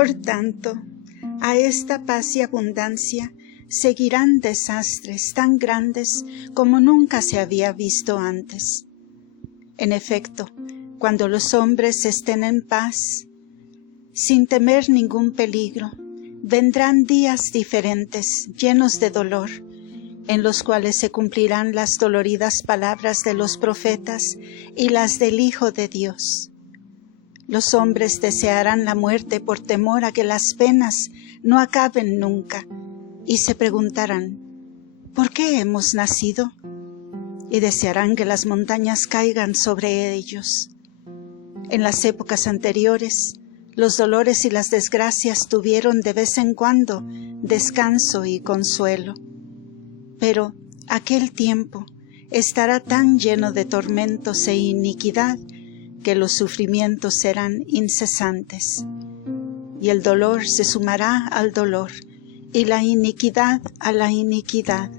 Por tanto, a esta paz y abundancia seguirán desastres tan grandes como nunca se había visto antes. En efecto, cuando los hombres estén en paz, sin temer ningún peligro, vendrán días diferentes, llenos de dolor, en los cuales se cumplirán las doloridas palabras de los profetas y las del Hijo de Dios. Los hombres desearán la muerte por temor a que las penas no acaben nunca, y se preguntarán, ¿por qué hemos nacido? Y desearán que las montañas caigan sobre ellos. En las épocas anteriores, los dolores y las desgracias tuvieron de vez en cuando descanso y consuelo. Pero aquel tiempo estará tan lleno de tormentos e iniquidad que los sufrimientos serán incesantes. Y el dolor se sumará al dolor, y la iniquidad a la iniquidad.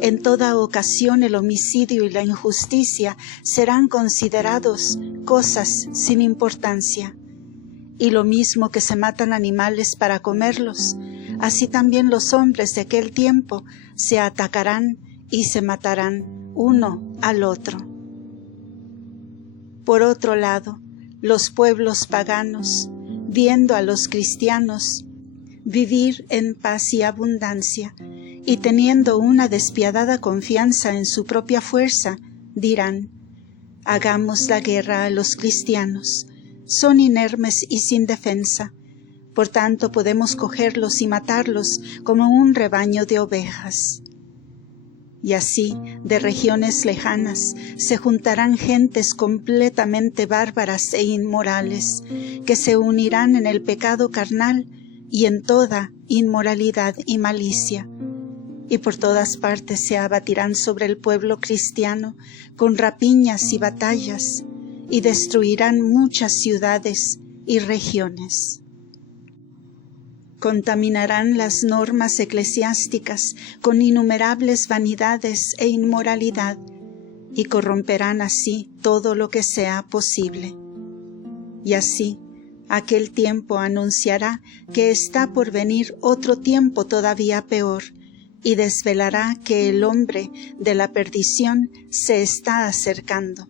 En toda ocasión el homicidio y la injusticia serán considerados cosas sin importancia. Y lo mismo que se matan animales para comerlos, así también los hombres de aquel tiempo se atacarán y se matarán uno al otro. Por otro lado, los pueblos paganos, viendo a los cristianos vivir en paz y abundancia, y teniendo una despiadada confianza en su propia fuerza, dirán, hagamos la guerra a los cristianos, son inermes y sin defensa, por tanto podemos cogerlos y matarlos como un rebaño de ovejas. Y así, de regiones lejanas, se juntarán gentes completamente bárbaras e inmorales, que se unirán en el pecado carnal y en toda inmoralidad y malicia. Y por todas partes se abatirán sobre el pueblo cristiano con rapiñas y batallas, y destruirán muchas ciudades y regiones. Contaminarán las normas eclesiásticas con innumerables vanidades e inmoralidad, y corromperán así todo lo que sea posible. Y así, aquel tiempo anunciará que está por venir otro tiempo todavía peor, y desvelará que el hombre de la perdición se está acercando.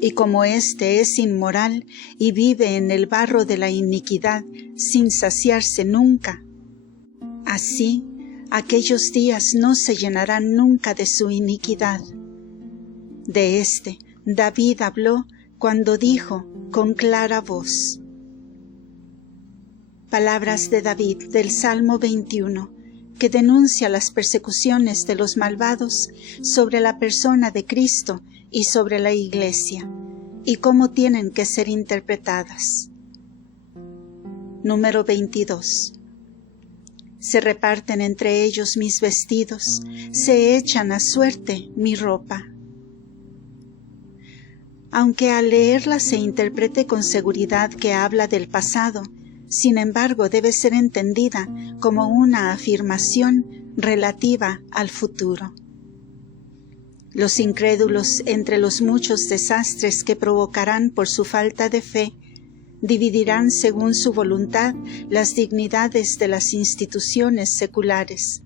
Y como éste es inmoral y vive en el barro de la iniquidad sin saciarse nunca, así aquellos días no se llenarán nunca de su iniquidad. De este David habló cuando dijo con clara voz. Palabras de David del Salmo 21, que denuncia las persecuciones de los malvados sobre la persona de Cristo y sobre la Iglesia, y cómo tienen que ser interpretadas. Número 22. Se reparten entre ellos mis vestidos, se echan a suerte mi ropa. Aunque al leerla se interprete con seguridad que habla del pasado, sin embargo debe ser entendida como una afirmación relativa al futuro. Los incrédulos, entre los muchos desastres que provocarán por su falta de fe, dividirán según su voluntad las dignidades de las instituciones seculares,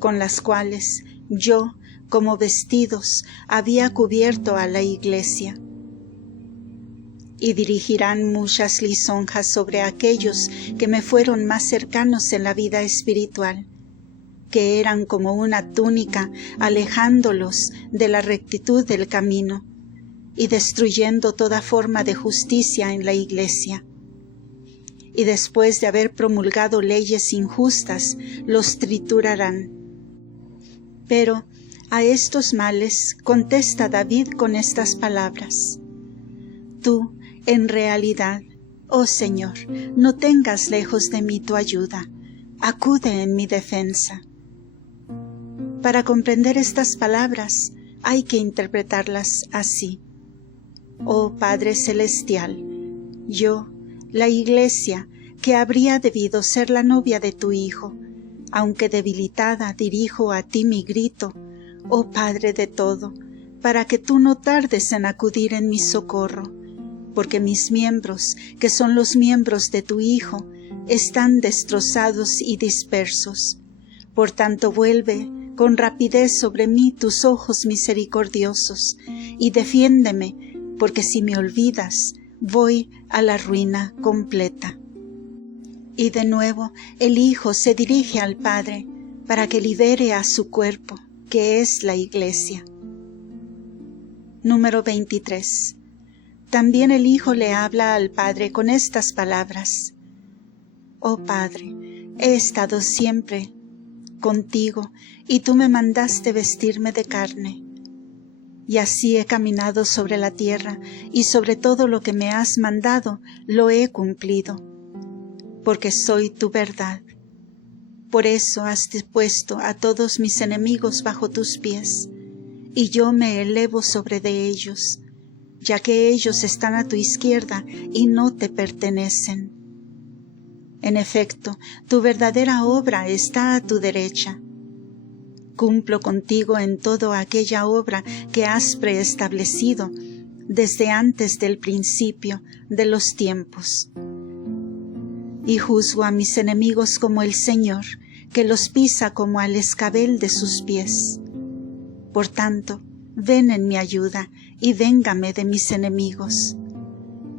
con las cuales yo, como vestidos, había cubierto a la Iglesia. Y dirigirán muchas lisonjas sobre aquellos que me fueron más cercanos en la vida espiritual, que eran como una túnica alejándolos de la rectitud del camino y destruyendo toda forma de justicia en la Iglesia. Y después de haber promulgado leyes injustas, los triturarán. Pero a estos males contesta David con estas palabras. Tú, en realidad, oh Señor, no tengas lejos de mí tu ayuda, acude en mi defensa. Para comprender estas palabras hay que interpretarlas así. Oh Padre Celestial, yo, la Iglesia, que habría debido ser la novia de tu Hijo, aunque debilitada dirijo a ti mi grito, oh Padre de todo, para que tú no tardes en acudir en mi socorro, porque mis miembros, que son los miembros de tu Hijo, están destrozados y dispersos. Por tanto, vuelve con rapidez sobre mí tus ojos misericordiosos, y defiéndeme, porque si me olvidas, voy a la ruina completa. Y de nuevo el Hijo se dirige al Padre para que libere a su cuerpo, que es la Iglesia. Número 23. También el Hijo le habla al Padre con estas palabras: Oh Padre, he estado siempre contigo, y tú me mandaste vestirme de carne. Y así he caminado sobre la tierra, y sobre todo lo que me has mandado lo he cumplido, porque soy tu verdad. Por eso has puesto a todos mis enemigos bajo tus pies, y yo me elevo sobre de ellos, ya que ellos están a tu izquierda y no te pertenecen. En efecto, tu verdadera obra está a tu derecha. Cumplo contigo en toda aquella obra que has preestablecido desde antes del principio de los tiempos. Y juzgo a mis enemigos como el Señor, que los pisa como al escabel de sus pies. Por tanto, ven en mi ayuda y véngame de mis enemigos,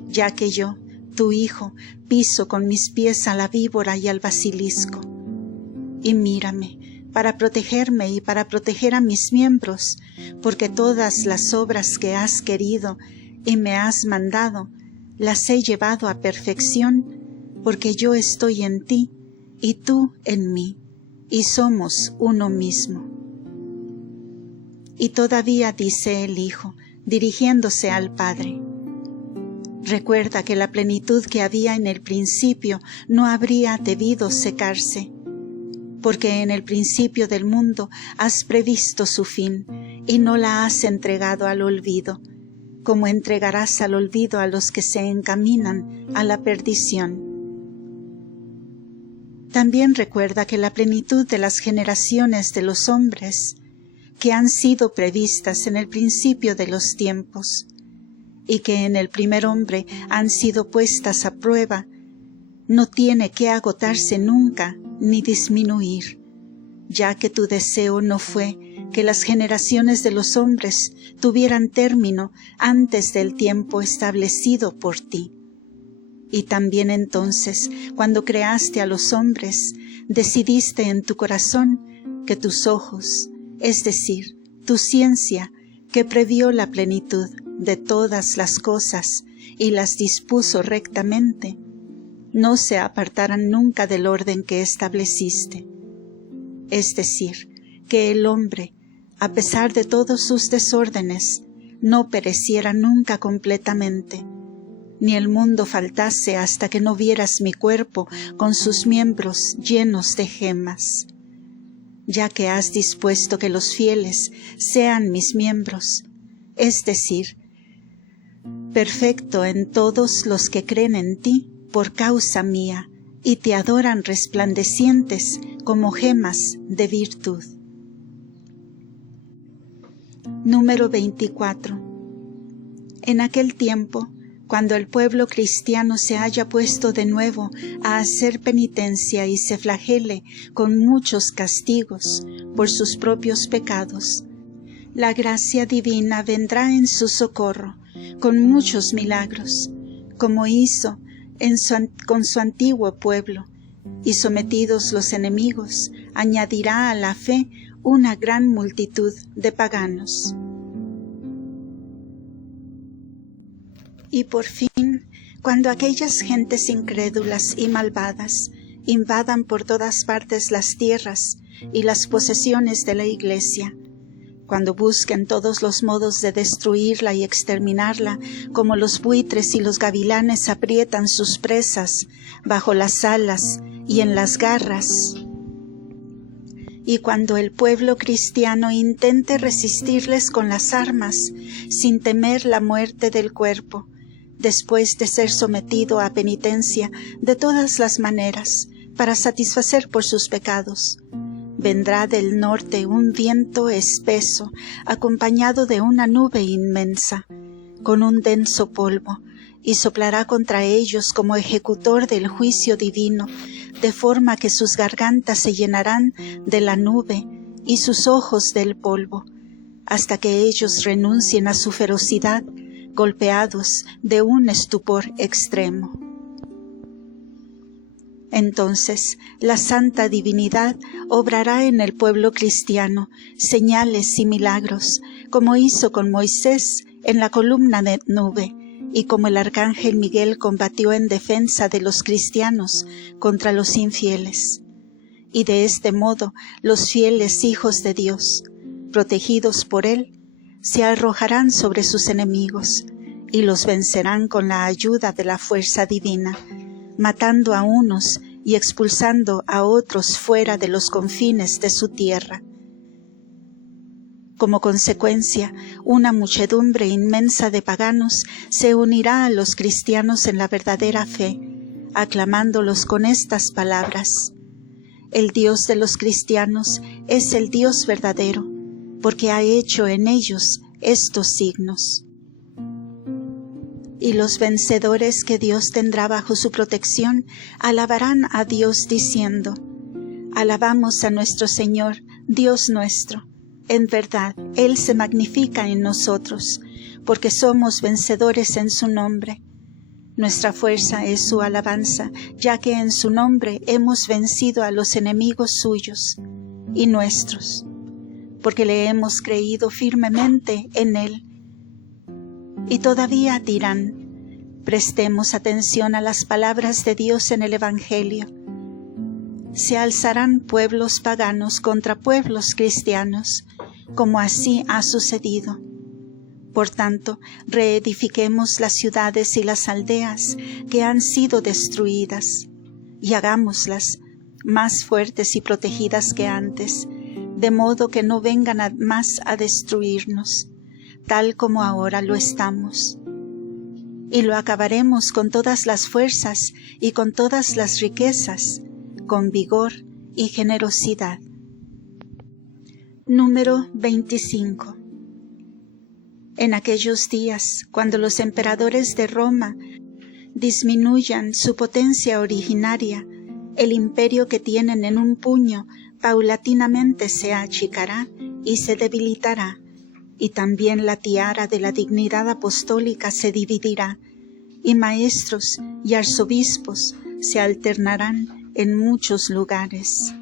ya que yo, tu Hijo, piso con mis pies a la víbora y al basilisco. Y mírame, para protegerme y para proteger a mis miembros, porque todas las obras que has querido y me has mandado, las he llevado a perfección, porque yo estoy en ti y tú en mí, y somos uno mismo. Y todavía dice el Hijo, dirigiéndose al Padre: Recuerda que la plenitud que había en el principio no habría debido secarse, porque en el principio del mundo has previsto su fin y no la has entregado al olvido, como entregarás al olvido a los que se encaminan a la perdición. También recuerda que la plenitud de las generaciones de los hombres, que han sido previstas en el principio de los tiempos, y que en el primer hombre han sido puestas a prueba, no tiene que agotarse nunca ni disminuir, ya que tu deseo no fue que las generaciones de los hombres tuvieran término antes del tiempo establecido por ti. Y también entonces, cuando creaste a los hombres, decidiste en tu corazón que tus ojos, es decir, tu ciencia, que previó la plenitud de todas las cosas y las dispuso rectamente, no se apartaran nunca del orden que estableciste. Es decir, que el hombre, a pesar de todos sus desórdenes, no pereciera nunca completamente, ni el mundo faltase hasta que no vieras mi cuerpo con sus miembros llenos de gemas. Ya que has dispuesto que los fieles sean mis miembros, es decir, perfecto en todos los que creen en ti por causa mía y te adoran resplandecientes como gemas de virtud. Número 24. En aquel tiempo, cuando el pueblo cristiano se haya puesto de nuevo a hacer penitencia y se flagele con muchos castigos por sus propios pecados, la gracia divina vendrá en su socorro con muchos milagros, como hizo con su antiguo pueblo, y sometidos los enemigos, añadirá a la fe una gran multitud de paganos. Y por fin, cuando aquellas gentes incrédulas y malvadas invadan por todas partes las tierras y las posesiones de la Iglesia, cuando busquen todos los modos de destruirla y exterminarla, como los buitres y los gavilanes aprietan sus presas bajo las alas y en las garras, y cuando el pueblo cristiano intente resistirles con las armas, sin temer la muerte del cuerpo, después de ser sometido a penitencia de todas las maneras, para satisfacer por sus pecados, vendrá del norte un viento espeso, acompañado de una nube inmensa, con un denso polvo, y soplará contra ellos como ejecutor del juicio divino, de forma que sus gargantas se llenarán de la nube y sus ojos del polvo, hasta que ellos renuncien a su ferocidad, golpeados de un estupor extremo. Entonces la santa divinidad obrará en el pueblo cristiano señales y milagros, como hizo con Moisés en la columna de nube, y como el arcángel Miguel combatió en defensa de los cristianos contra los infieles. Y de este modo los fieles hijos de Dios, protegidos por Él, se arrojarán sobre sus enemigos y los vencerán con la ayuda de la fuerza divina, matando a unos y expulsando a otros fuera de los confines de su tierra. Como consecuencia, una muchedumbre inmensa de paganos se unirá a los cristianos en la verdadera fe, aclamándolos con estas palabras: el Dios de los cristianos es el Dios verdadero, porque ha hecho en ellos estos signos. Y los vencedores que Dios tendrá bajo su protección alabarán a Dios diciendo: alabamos a nuestro Señor, Dios nuestro. En verdad, Él se magnifica en nosotros, porque somos vencedores en su nombre. Nuestra fuerza es su alabanza, ya que en su nombre hemos vencido a los enemigos suyos y nuestros, porque le hemos creído firmemente en Él. Y todavía dirán: prestemos atención a las palabras de Dios en el Evangelio. Se alzarán pueblos paganos contra pueblos cristianos, como así ha sucedido. Por tanto, reedifiquemos las ciudades y las aldeas que han sido destruidas, y hagámoslas más fuertes y protegidas que antes, de modo que no vengan más a destruirnos, tal como ahora lo estamos. Y lo acabaremos con todas las fuerzas y con todas las riquezas, con vigor y generosidad. Número 25. En aquellos días, cuando los emperadores de Roma disminuyan su potencia originaria, el imperio que tienen en un puño paulatinamente se achicará y se debilitará, y también la tiara de la dignidad apostólica se dividirá, y maestros y arzobispos se alternarán en muchos lugares.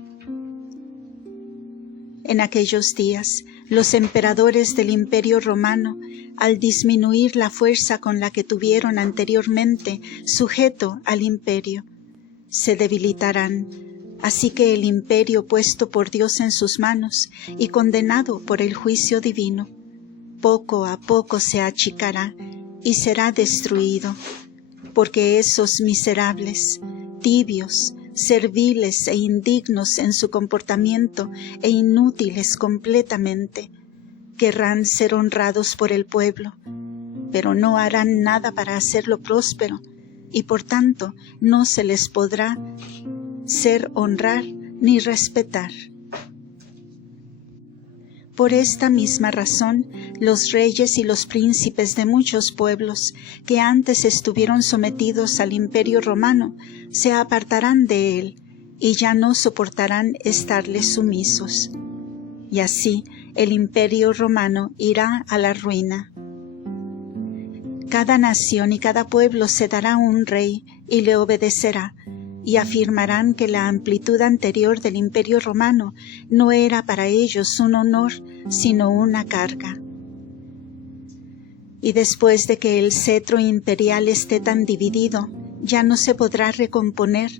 En aquellos días, los emperadores del Imperio Romano, al disminuir la fuerza con la que tuvieron anteriormente sujeto al imperio, se debilitarán, así que el imperio puesto por Dios en sus manos y condenado por el juicio divino, poco a poco se achicará y será destruido, porque esos miserables, tibios, serviles e indignos en su comportamiento e inútiles completamente, querrán ser honrados por el pueblo, pero no harán nada para hacerlo próspero, y por tanto no se les podrá ser honrar ni respetar. Por esta misma razón, los reyes y los príncipes de muchos pueblos que antes estuvieron sometidos al Imperio Romano se apartarán de él y ya no soportarán estarles sumisos. Y así el Imperio Romano irá a la ruina. Cada nación y cada pueblo se dará un rey y le obedecerá, y afirmarán que la amplitud anterior del Imperio Romano no era para ellos un honor, sino una carga. Y después de que el cetro imperial esté tan dividido, ya no se podrá recomponer,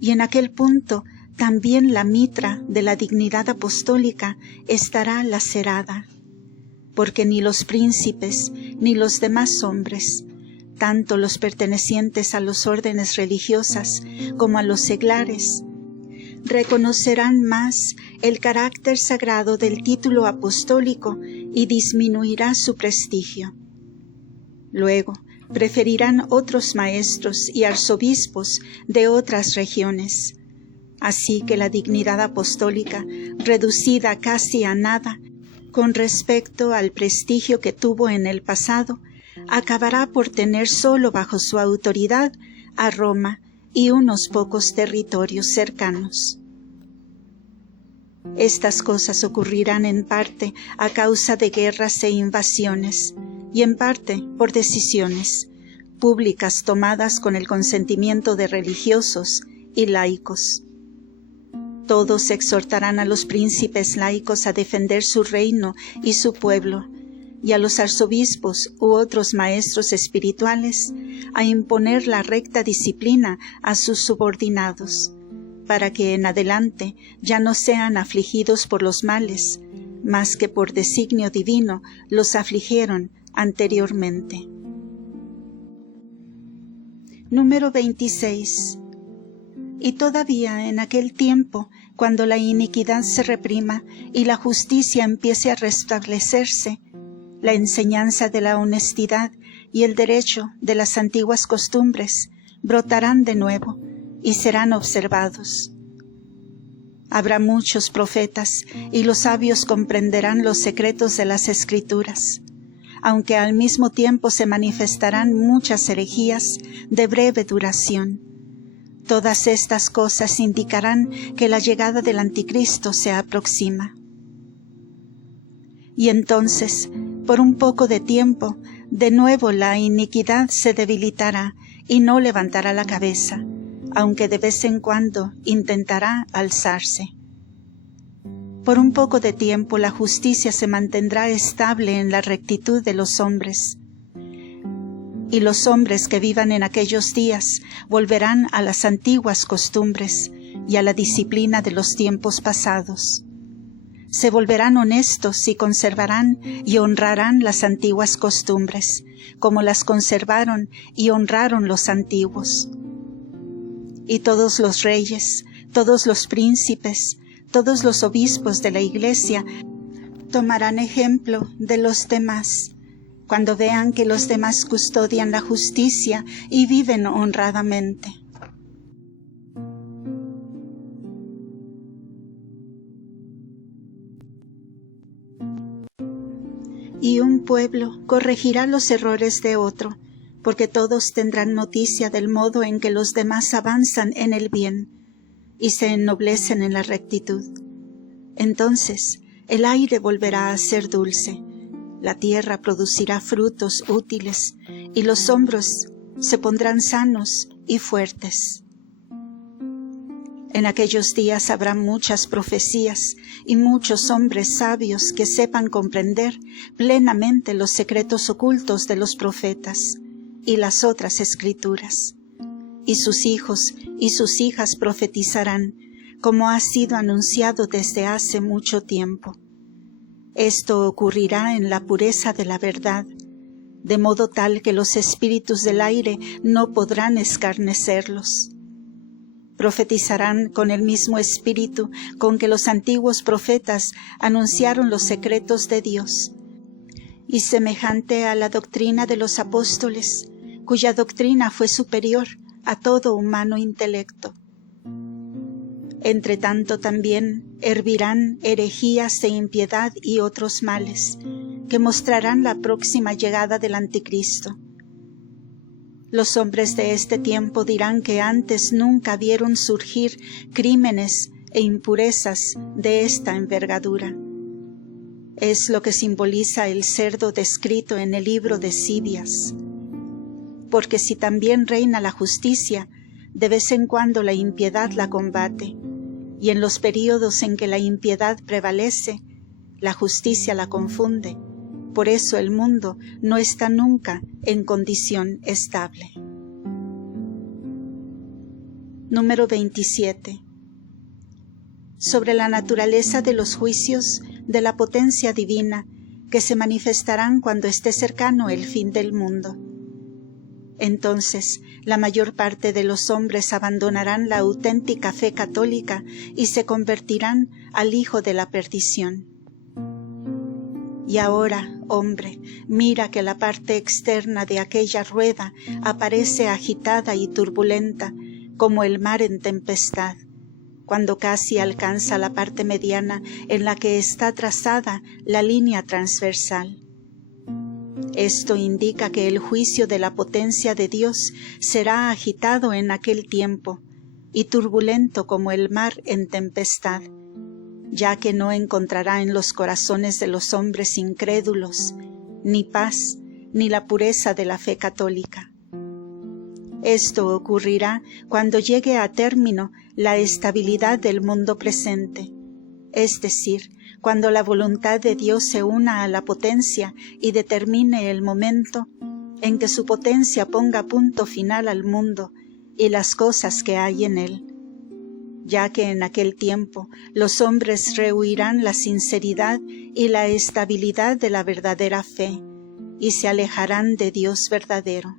y en aquel punto también la mitra de la dignidad apostólica estará lacerada, porque ni los príncipes ni los demás hombres, tanto los pertenecientes a los órdenes religiosas como a los seglares, reconocerán más el carácter sagrado del título apostólico y disminuirá su prestigio. Luego, preferirán otros maestros y arzobispos de otras regiones, así que la dignidad apostólica, reducida casi a nada con respecto al prestigio que tuvo en el pasado, acabará por tener solo bajo su autoridad a Roma y unos pocos territorios cercanos. Estas cosas ocurrirán en parte a causa de guerras e invasiones, y en parte por decisiones públicas tomadas con el consentimiento de religiosos y laicos. Todos exhortarán a los príncipes laicos a defender su reino y su pueblo, y a los arzobispos u otros maestros espirituales a imponer la recta disciplina a sus subordinados, para que en adelante ya no sean afligidos por los males, más que por designio divino los afligieron anteriormente. Número 26. Y todavía en aquel tiempo, cuando la iniquidad se reprima y la justicia empiece a restablecerse, la enseñanza de la honestidad y el derecho de las antiguas costumbres brotarán de nuevo y serán observados. Habrá muchos profetas y los sabios comprenderán los secretos de las Escrituras, aunque al mismo tiempo se manifestarán muchas herejías de breve duración. Todas estas cosas indicarán que la llegada del Anticristo se aproxima. Y entonces, por un poco de tiempo, de nuevo la iniquidad se debilitará y no levantará la cabeza, aunque de vez en cuando intentará alzarse. Por un poco de tiempo la justicia se mantendrá estable en la rectitud de los hombres, y los hombres que vivan en aquellos días volverán a las antiguas costumbres y a la disciplina de los tiempos pasados. Se volverán honestos y conservarán y honrarán las antiguas costumbres, como las conservaron y honraron los antiguos. Y todos los reyes, todos los príncipes, todos los obispos de la Iglesia tomarán ejemplo de los demás, cuando vean que los demás custodian la justicia y viven honradamente. Y un pueblo corregirá los errores de otro, porque todos tendrán noticia del modo en que los demás avanzan en el bien y se ennoblecen en la rectitud. Entonces el aire volverá a ser dulce, la tierra producirá frutos útiles y los hombros se pondrán sanos y fuertes. En aquellos días habrá muchas profecías y muchos hombres sabios que sepan comprender plenamente los secretos ocultos de los profetas y las otras escrituras. Y sus hijos y sus hijas profetizarán, como ha sido anunciado desde hace mucho tiempo. Esto ocurrirá en la pureza de la verdad, de modo tal que los espíritus del aire no podrán escarnecerlos. Profetizarán con el mismo espíritu con que los antiguos profetas anunciaron los secretos de Dios, y semejante a la doctrina de los apóstoles, cuya doctrina fue superior a todo humano intelecto. Entre tanto también hervirán herejías e impiedad y otros males, que mostrarán la próxima llegada del Anticristo. Los hombres de este tiempo dirán que antes nunca vieron surgir crímenes e impurezas de esta envergadura. Es lo que simboliza el cerdo descrito en el libro de Sibias. Porque si también reina la justicia, de vez en cuando la impiedad la combate, y en los períodos en que la impiedad prevalece, la justicia la confunde. Por eso el mundo no está nunca en condición estable. Número 27. Sobre la naturaleza de los juicios de la potencia divina que se manifestarán cuando esté cercano el fin del mundo. Entonces, la mayor parte de los hombres abandonarán la auténtica fe católica y se convertirán al hijo de la perdición. Y ahora, hombre, mira que la parte externa de aquella rueda aparece agitada y turbulenta como el mar en tempestad, cuando casi alcanza la parte mediana en la que está trazada la línea transversal. Esto indica que el juicio de la potencia de Dios será agitado en aquel tiempo y turbulento como el mar en tempestad, ya que no encontrará en los corazones de los hombres incrédulos ni paz ni la pureza de la fe católica. Esto ocurrirá cuando llegue a término la estabilidad del mundo presente, es decir, cuando la voluntad de Dios se una a la potencia y determine el momento en que su potencia ponga punto final al mundo y las cosas que hay en él, ya que en aquel tiempo los hombres rehuirán la sinceridad y la estabilidad de la verdadera fe y se alejarán de Dios verdadero,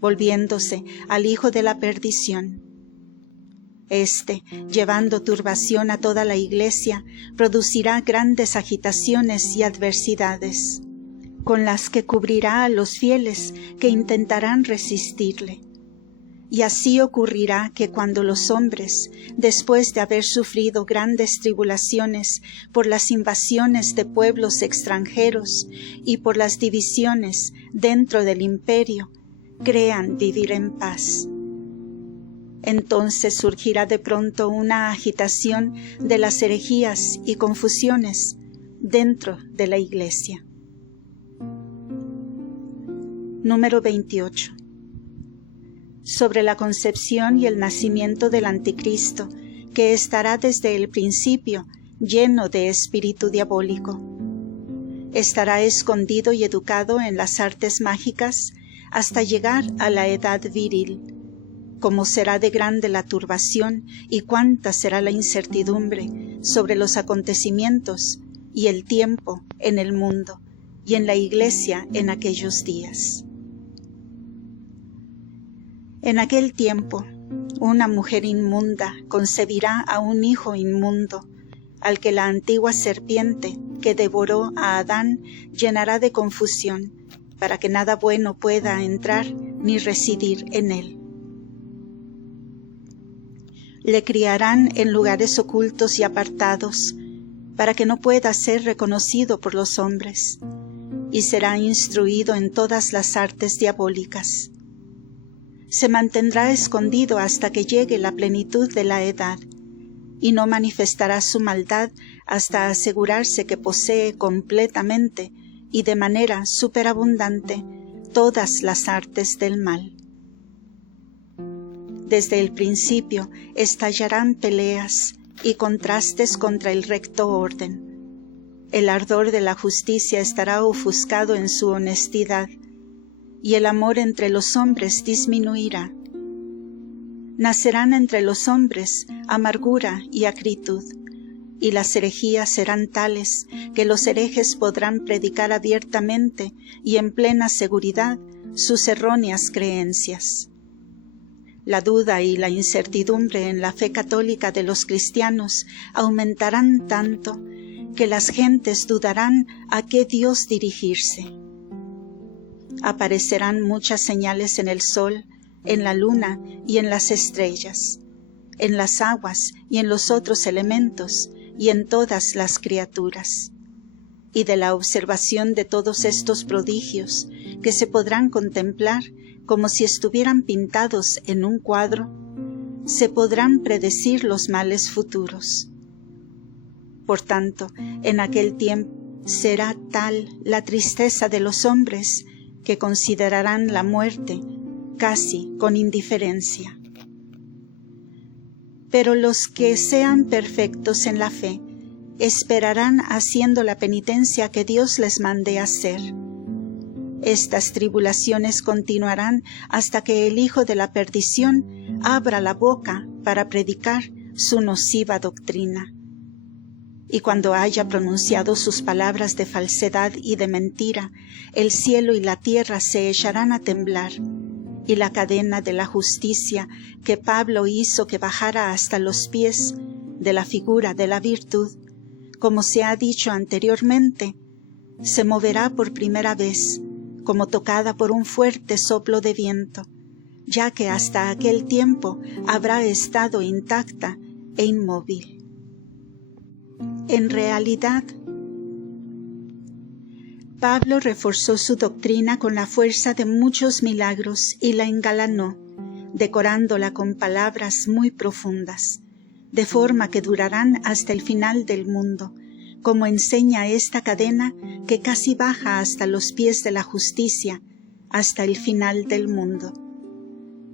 volviéndose al hijo de la perdición. Este, llevando turbación a toda la Iglesia, producirá grandes agitaciones y adversidades, con las que cubrirá a los fieles que intentarán resistirle. Y así ocurrirá que cuando los hombres, después de haber sufrido grandes tribulaciones por las invasiones de pueblos extranjeros y por las divisiones dentro del imperio, crean vivir en paz, entonces surgirá de pronto una agitación de las herejías y confusiones dentro de la Iglesia. Número 28. Sobre la concepción y el nacimiento del Anticristo, que estará desde el principio lleno de espíritu diabólico. Estará escondido y educado en las artes mágicas hasta llegar a la edad viril. Cómo será de grande la turbación y cuánta será la incertidumbre sobre los acontecimientos y el tiempo en el mundo y en la Iglesia en aquellos días. En aquel tiempo, una mujer inmunda concebirá a un hijo inmundo, al que la antigua serpiente que devoró a Adán llenará de confusión, para que nada bueno pueda entrar ni residir en él. Le criarán en lugares ocultos y apartados, para que no pueda ser reconocido por los hombres, y será instruido en todas las artes diabólicas. Se mantendrá escondido hasta que llegue la plenitud de la edad, y no manifestará su maldad hasta asegurarse que posee completamente y de manera superabundante todas las artes del mal. Desde el principio estallarán peleas y contrastes contra el recto orden. El ardor de la justicia estará ofuscado en su honestidad, y el amor entre los hombres disminuirá. Nacerán entre los hombres amargura y acritud, y las herejías serán tales que los herejes podrán predicar abiertamente y en plena seguridad sus erróneas creencias. La duda y la incertidumbre en la fe católica de los cristianos aumentarán tanto que las gentes dudarán a qué Dios dirigirse. Aparecerán muchas señales en el sol, en la luna y en las estrellas, en las aguas y en los otros elementos y en todas las criaturas. Y de la observación de todos estos prodigios, que se podrán contemplar como si estuvieran pintados en un cuadro, se podrán predecir los males futuros. Por tanto, en aquel tiempo será tal la tristeza de los hombres que considerarán la muerte casi con indiferencia. Pero los que sean perfectos en la fe esperarán haciendo la penitencia que Dios les mande hacer. Estas tribulaciones continuarán hasta que el hijo de la perdición abra la boca para predicar su nociva doctrina. Y cuando haya pronunciado sus palabras de falsedad y de mentira, el cielo y la tierra se echarán a temblar, y la cadena de la justicia que Pablo hizo que bajara hasta los pies de la figura de la virtud, como se ha dicho anteriormente, se moverá por primera vez, como tocada por un fuerte soplo de viento, ya que hasta aquel tiempo habrá estado intacta e inmóvil. En realidad, Pablo reforzó su doctrina con la fuerza de muchos milagros y la engalanó, decorándola con palabras muy profundas, de forma que durarán hasta el final del mundo, como enseña esta cadena que casi baja hasta los pies de la justicia, hasta el final del mundo.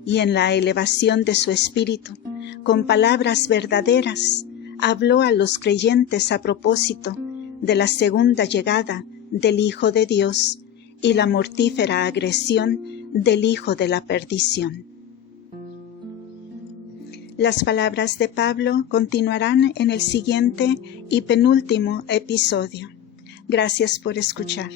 Y en la elevación de su espíritu, con palabras verdaderas, habló a los creyentes a propósito de la segunda llegada del Hijo de Dios y la mortífera agresión del hijo de la perdición. Las palabras de Pablo continuarán en el siguiente y penúltimo episodio. Gracias por escuchar.